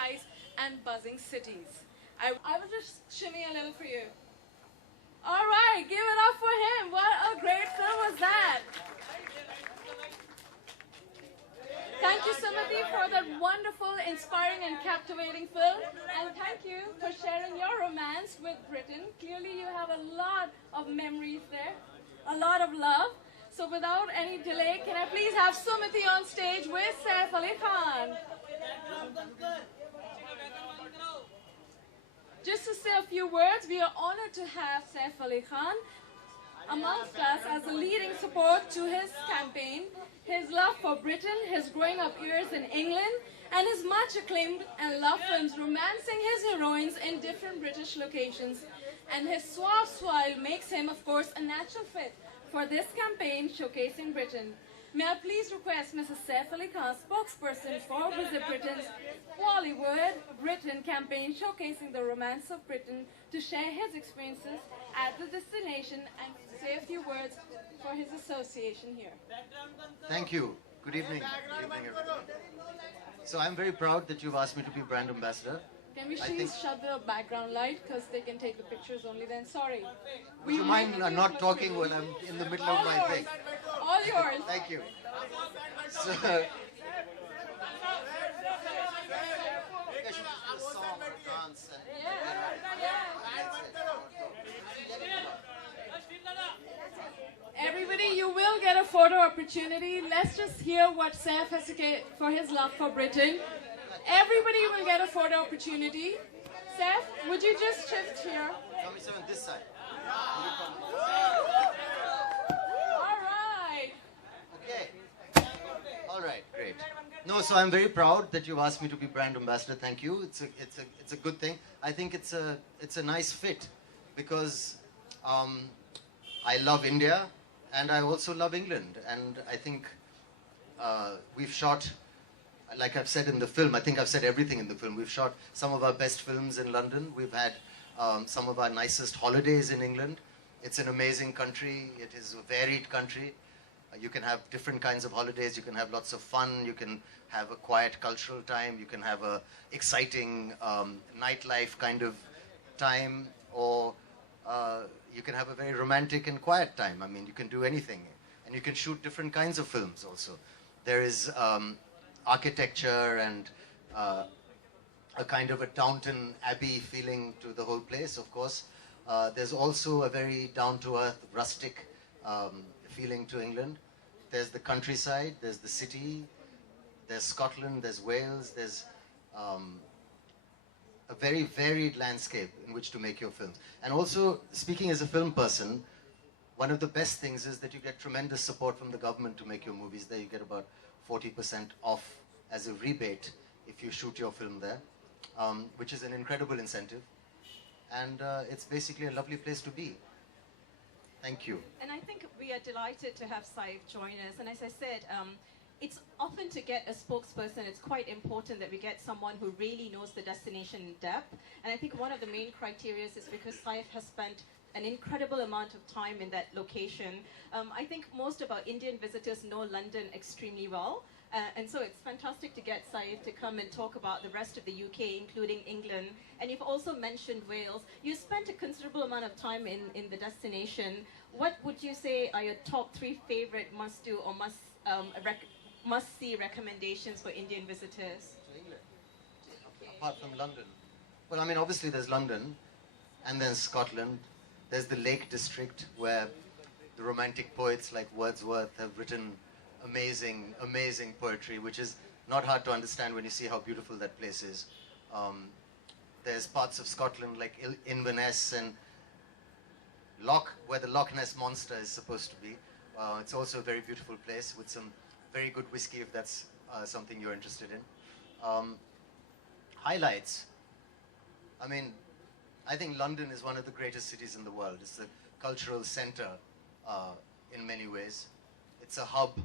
precise and buzzing cities. I will just shimmy a little for you. All right, give it up for him. What a great film was that. Thank you, Sumati, for that wonderful, inspiring, and captivating film. And thank you for sharing your romance with Britain. Clearly, you have a lot of memories there, a lot of love. So without any delay, can I please have Sumati on stage with Saif Ali Khan? Just to say a few words, we are honored to have Saif Ali Khan amongst us as a leading support to his campaign, his love for Britain, his growing up years in England, and his much acclaimed and loved films romancing his heroines in different British locations. And his suave smile makes him, of course, a natural fit for this campaign showcasing Britain. May I please request Mrs. Saif Ali Khan, spokesperson for Visit Britain's Bollywood Britain campaign showcasing the romance of Britain, to share his experiences at the destination and say a few words for his association here. Thank you. Good evening. Good evening, everybody. So I'm very proud that you've asked me to be brand ambassador. Can we please shut the background light because they can take the pictures only then? Sorry. Would you mind not talking while I'm in the middle of my thing? All yours. Thank you. So, everybody, you will get a photo opportunity. Let's just hear what Saif has to say for his love for Britain. Everybody will get a photo opportunity. Saif, would you just shift here? Tommy, sir, on this side. All right. Okay. All right, great. No, so I'm very proud that you've asked me to be brand ambassador. Thank you. It's a good thing. I think it's a nice fit because I love India and I also love England, and I think we've shot, like I've said in the film, I think I've said everything in the film. We've shot some of our best films in London. We've had some of our nicest holidays in England. It's an amazing country. It is a varied country. You can have different kinds of holidays. You can have lots of fun. You can have a quiet cultural time. You can have a exciting nightlife kind of time, or you can have a very romantic and quiet time. I mean, you can do anything. And you can shoot different kinds of films also. There is architecture and a kind of a Downton Abbey feeling to the whole place, of course. There's also a very down-to-earth, rustic feeling to England. There's the countryside, there's the city, there's Scotland, there's Wales, there's a very varied landscape in which to make your films. And also, speaking as a film person, one of the best things is that you get tremendous support from the government to make your movies there. You get about 40% off as a rebate if you shoot your film there, which is an incredible incentive. And it's basically a lovely place to be. Thank you. And I think we are delighted to have Saif join us. And as I said, it's often to get a spokesperson, it's quite important that we get someone who really knows the destination in depth. And I think one of the main criteria is because Saif has spent an incredible amount of time in that location. I think most of our Indian visitors know London extremely well. And so it's fantastic to get Saif to come and talk about the rest of the UK, including England. And you've also mentioned Wales. You spent a considerable amount of time in the destination. What would you say are your top 3 favorite must-do or must-see recommendations for Indian visitors? To England, apart from London. Well, I mean, obviously there's London, and then Scotland. There's the Lake District, where the romantic poets like Wordsworth have written amazing, amazing poetry, which is not hard to understand when you see how beautiful that place is. There's parts of Scotland like Inverness and where the Loch Ness Monster is supposed to be. It's also a very beautiful place with some very good whiskey, if that's something you're interested in. Highlights. I mean, I think London is one of the greatest cities in the world. It's the cultural center in many ways. It's a hub.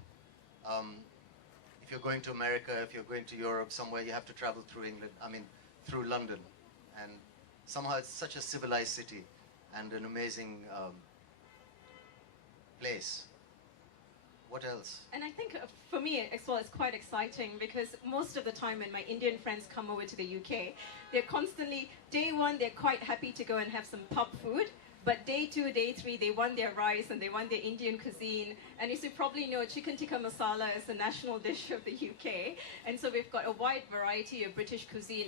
If you're going to America, if you're going to Europe, somewhere, you have to travel through through London. And somehow it's such a civilized city and an amazing place. What else? And I think for me as well, it's quite exciting because most of the time when my Indian friends come over to the UK, they're constantly, day one, they're quite happy to go and have some pub food. But day 2, day 3, they want their rice and they want their Indian cuisine. And as you probably know, chicken tikka masala is the national dish of the UK. And so we've got a wide variety of British cuisine,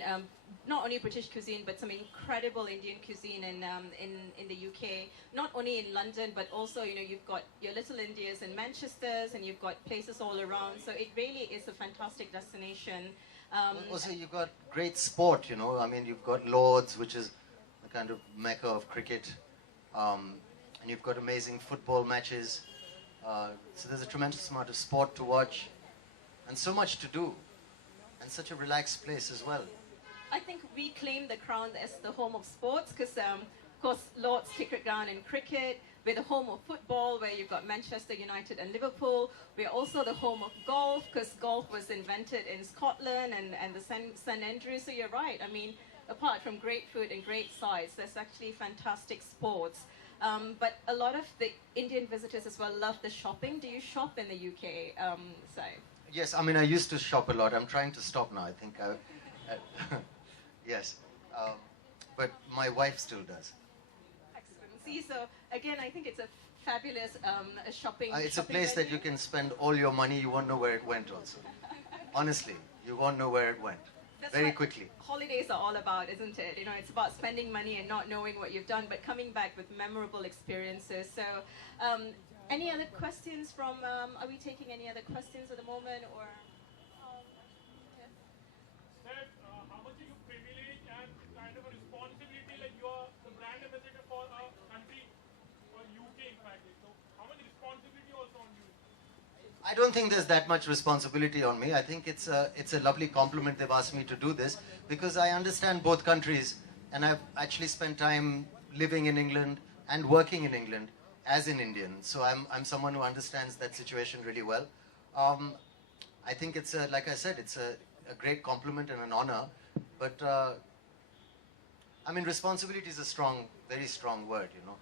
not only British cuisine, but some incredible Indian cuisine in the UK. Not only in London, but also, you know, you've got your Little Indias and Manchesters, and you've got places all around. So it really is a fantastic destination. Also, you've got great sport, you know. I mean, you've got Lords, which is the kind of mecca of cricket. And you've got amazing football matches. So there's a tremendous amount of sport to watch. And so much to do. And such a relaxed place as well. I think we claim the crown as the home of sports because, of course, Lord's cricket ground in cricket. We're the home of football, where you've got Manchester United and Liverpool. We're also the home of golf, because golf was invented in Scotland and the St Andrews. So you're right. I mean, apart from great food and great sights, there's actually fantastic sports. But a lot of the Indian visitors as well love the shopping. Do you shop in the UK, Saif? Yes, I mean, I used to shop a lot. I'm trying to stop now, I think. Yes. But my wife still does. Excellent. See, so again, I think it's a fabulous shopping. It's a place that you can spend all your money. You won't know where it went also. Honestly, you won't know where it went. That's Very what quickly. Holidays are all about, isn't it? You know, it's about spending money and not knowing what you've done, but coming back with memorable experiences. So, any other questions from? Are we taking any other questions at the moment, or? Said, how much are you privileged and kind of a responsibility, like you are the brand ambassador for a country, for UK in fact. So, how much responsibility also on you? I don't think there's that much responsibility on me. I think it's a lovely compliment they've asked me to do this, because I understand both countries, and I've actually spent time living in England and working in England as an Indian. So I'm someone who understands that situation really well. I think it's like I said, it's a great compliment and an honor. But I mean, responsibility is a strong, very strong word, you know.